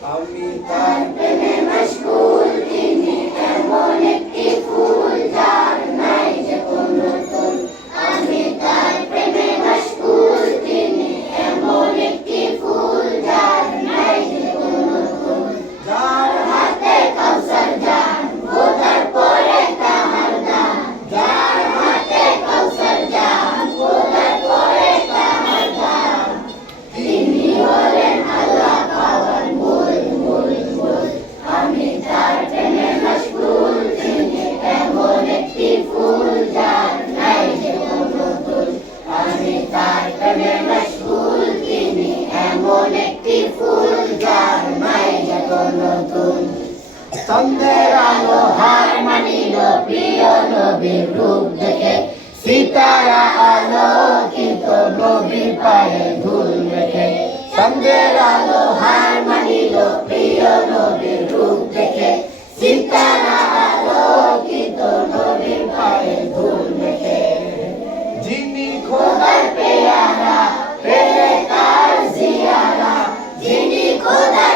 আমি তার প্রেমে মশগুল, তিনি এমন একটি ফুল যার নাই যে কোনো তুল। আমি তার প্রেমে মশগুল, তিনি এমন একটি ফুল যার নাই যে কোনো তুল। যার হাতে কাউসার জাম, খোদার পরে তাহার দাম। যার হাতে কাউসার জাম, খোদার পরে তাহার দাম। তিনি হলেন আল্লাহ পাওয়ার মূল মূল মূল। আমি তার প্রেমে মশগুল, তিনি এমন একটি ফুল যার নাই যে কোনো তুল। আমি তার প্রেমে মশগুল, তিনি এমন একটি ফুল যার নাই যে কোনো তুল। চন্দ্রের আলো হার মানিল প্রিয় নবীর রূপ দেখে, সিতারা আলোকিত নবীর পায়ে ধুল মেখে। চন্দ্রের আলো হার মানিল প্রিয় নবীর রূপ দেখে, সিতারা আলোকিত নবীর পায়ে ধুল মেখে। যিনি খোদার পেয়ারা, প্রেমে তার জিয়ারা। যিনি খোদার